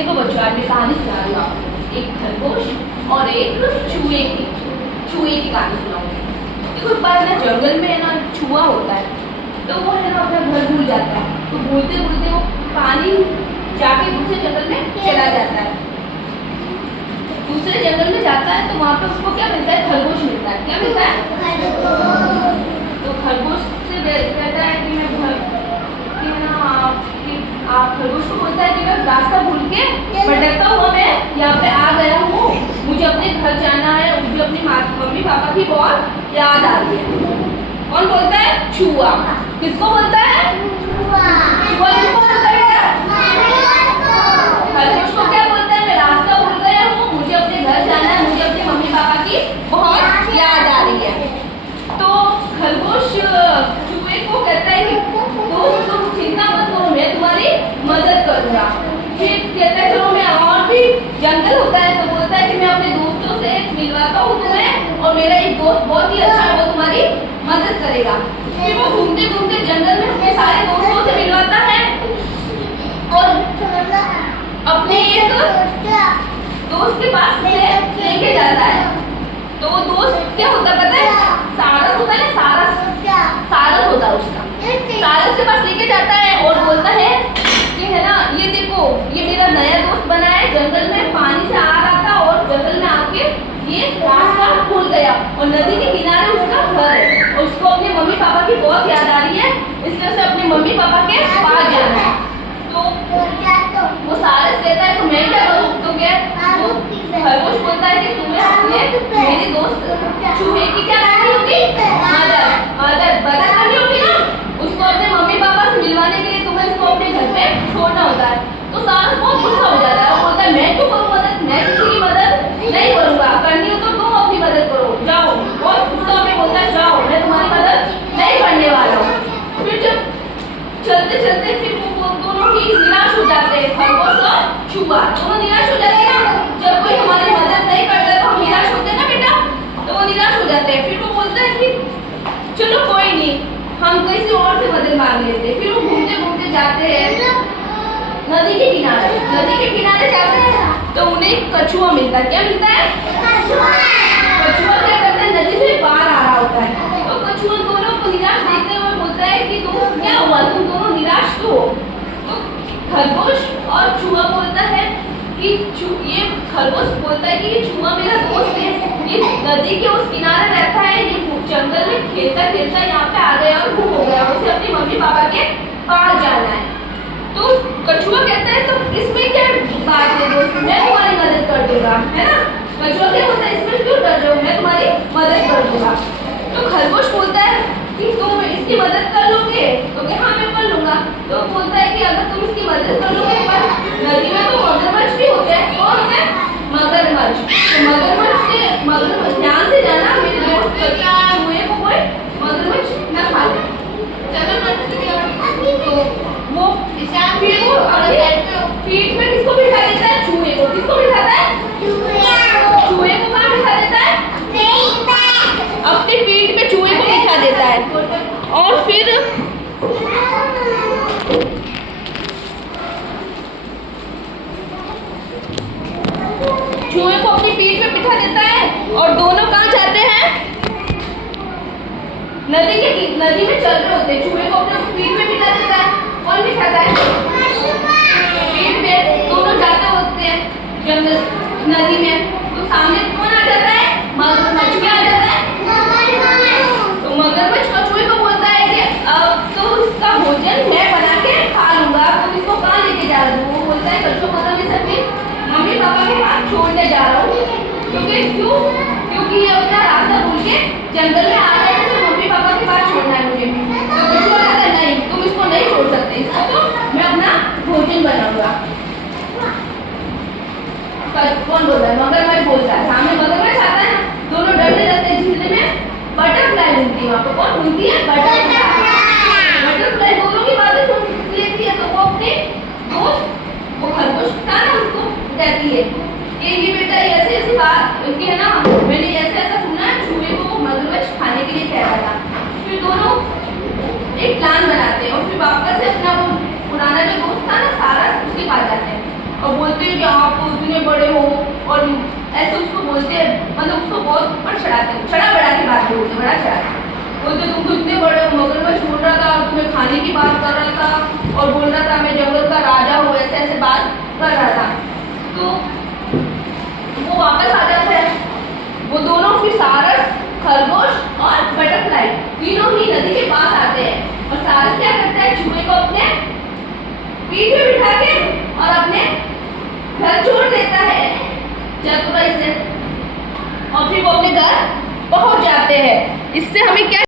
देखो बच्चों, आज मैं कहानी सुना रही हूँ आपको। एक खरगोश और एक चूहे की कहानी सुनाऊंगी। देखो, एक बार ना जंगल में ना चूहा होता है, तो वो है ना अपना घर भूल जाता है। तो भूलते भूलते वो पानी जाके दूसरे जंगल में चला जाता है। दूसरे जंगल में जाता है तो वहाँ पे उसको क्या मिलता है? खरगोश मिलता है। क्या मिलता है? तो खरगोश से कहता है कि आप खरगोश को बोलता है कि मैं रास्ता भूल के भटकता हुआ मैं यहाँ पे आ गया हूँ, मुझे अपने घर जाना है, मुझे अपनी मम्मी पापा की बहुत याद आ रही है। कौन बोलता है? चूहा। किसको बोलता है? चूहा किसको बोलता है? खरगोश को क्या बोलता है? मैं रास्ता भूल गया हूँ, मुझे अपने घर जाना है, मुझे अपने मम्मी पापा की बहुत याद आ रही है। तो खरगोश चूहे को कहता है कि दोस्त तुम चिंता मत करो, मैं तुम्हारी मदद करूंगा। फिर कहता है चलो मैं, और भी जंगल होता है तो बोलता है कि मैं अपने दोस्तों से मिलवाता हूँ तुम्हें, और मेरा एक दोस्त बहुत ही अच्छा है, वो तुम्हारी मदद करेगा। फिर वो घूमते घूमते जंगल में अपने सारे दोस्तों से मिलवाता है और अपने एक दोस्त के पास से लेके जाता है। तो वो दोस्त क्या होता पता है? सारस होता है ना, सारस होता है उसका। सारस के पास लेके जाता है और बोलता है कि है ना, ये देखो, ये मेरा नया दोस्त बना है, जंगल में पानी से आ रहा था और जंगल में आके ये रास्ता भूल गया, और नदी के किनारे उसका घर है, और उसको अपने मम्मी पापा की बहुत याद आ रही है, इसलिए उसे अपने मम्मी पापा के पास जाना है। तो वो सारस कहता है तो मैं क्या करूँ? तो क्या खरगोश बोलता है कि तुम्हें अपने मेरे दोस्त चूहे की क्या करनी होगी? मदद करनी होगी ना, उसको अपने मम्मी पापा से मिलवाने के लिए तुम्हें इसको अपने घर पे छोड़ना होता है। तो सारस बहुत गुस्सा हो जाता है और बोलता है मैं क्यों करूँ मदद? मैं किसी की मदद नहीं करूँगा, करनी हो तो तुम अपनी मदद करो, जाओ। बहुत गुस्सा में बोलता है जाओ, मैं तुम्हारी मदद नहीं करने वाला हूँ। फिर जब चलते चलते फिर वो दोनों ही निराश हो जाते हैं, खरगोश और चूहा दोनों निराश हो जाते हैं ना। जब कोई हमारी मदद नहीं करता तो हम निराश होते हैं ना बेटा, तो वो निराश हो जाते हैं। फिर वो बोलते हैं कि चलो कोई नहीं, हम किसी और से मदद मांग लेते हैं। फिर वो घूमते घूमते जाते हैं नदी के किनारे। नदी के किनारे जाते हैं तो उन्हें कछुआ मिलता है। क्या मिलता है? कछुआ क्या करता है? नदी से पार आ रहा होता है। तो कछुआ दोनों को निराश देखते हुए बोलता है कि तुम क्या हुआ, तुम दोनों निराश क्यों हो? तो खरगोश और चूहा बोलता है कि ये खरगोश बोलता है कि ये चूहा मेरा दोस्त है, ये नदी के उस किनारे रहता है, ये जंगल में खेलता खेलता यहाँ पे आ गया और गुम हो गया, उसे अपने मम्मी पापा के पास जाना है। तो कछुआ कहता है तो इसमें क्या बात है दोस्त, मैं तुम्हारी मदद कर दूंगा, है ना। कछुआ क्या बोलता है इसमें क्यों डर रहे हो, मैं तुम्हारी मदद कर दूंगा। तो खरगोश बोलता है कि तुम इसकी मदद कर लोगे? तो क्या हाँ मैं कर लूंगा। तो बोलता है कि अगर तुम इसकी मदद कर लोगे, पर नदी में तो मगरमच्छ भी होते हैं। कौन होते हैं? मगरमच्छ। तो मगरमच्छ ध्यान से जाना, मेरे दोस्त चूहे को कोई मगरमच्छ न खा ले। चलो तो वो फिर वो पीठ में किसको बिठा देता है? चूहे को। किसको बिठाता है? चूहे को कहाँ बिठा देता है? अपनी पीठ पे चूहे को बिठा देता है, और फिर चूहे को अपनी पीठ पे बिठा देता है, और दोनों कहाँ जाते हैं? नदी में चल रहे होते हैं। चूहे को अपने पीठ पे बिठा देता है। कौन बिठाता है? पीठ पे दोनों जाते होते हैं जंगल नदी में। तो सामने कौन आ जाता है? मगरमच्छ भी आ जाता है। तो मगरमच्छ कछुए को बोलता है कि अब तो इसका भोजन मैं बना के खा लूंगा, तो इसको कहाँ लेके जा रहा हूँ? वो बोलता है कछुआ को मैं अपने मम्मी पापा के पास छोड़ने जा रहा हूँ, क्योंकि ये अपना रास्ता भूल के जंगल में आ गया है, तो मम्मी पापा के पास छोड़ना है मुझे। तो कछुआ कहता है नहीं, तुम इसको नहीं छोड़ सकते, इसको तो मैं अपना भोजन बनाऊंगा। कौन बोल रहा है? मगरमच्छ बोल रहा है। सामने मगरमच्छ आता है, दोनों डरने लगते हैं। झील में बटरफ्लाई घूमती है, वहाँ पर कौन घूमती है? बटरफ्लाई दोनों की बातें सुन लेती है। तो वो अपने दोस्त वो खरगोश था ना, उसको कहती है कि ये बेटा ऐसे ऐसी बात कि है ना, मैंने ऐसे ऐसा सुना है, चूहे को मगरमच्छ खाने के लिए कह रहा था। फिर दोनों एक प्लान बनाते हैं और फिर वापस से अपना वो पुराना जो दोस्त था ना सारस, उसके पास जाते हैं। और बोलते हैं कि आप इतने बड़े हो, और ऐसे उसको बोलते हैं, मतलब उसको बहुत ऊपर चढ़ाते हैं, चढ़ा बढ़ा के बात बोलते, बड़ा चढ़ा के बोलते, तुम इतने बड़े हो, मगरमच्छ बोल रहा था, तुम्हें खाने की बात कर रहा था और बोल रहा था मैं जंगल का राजा हूँ, ऐसे ऐसे बात कर रहा था। तो वो वापस आ जाता है, वो दोनों फिर सारस, खरगोश और बटरफ्लाई तीनों ही नदी के पास आते हैं, और सारस क्या करता है, चूहे को अपने पीठ पे बिठा के और अपने घर छोड़ देता है चतुराई से, और फिर वो अपने घर पहुंच जाते हैं। इससे हमें क्या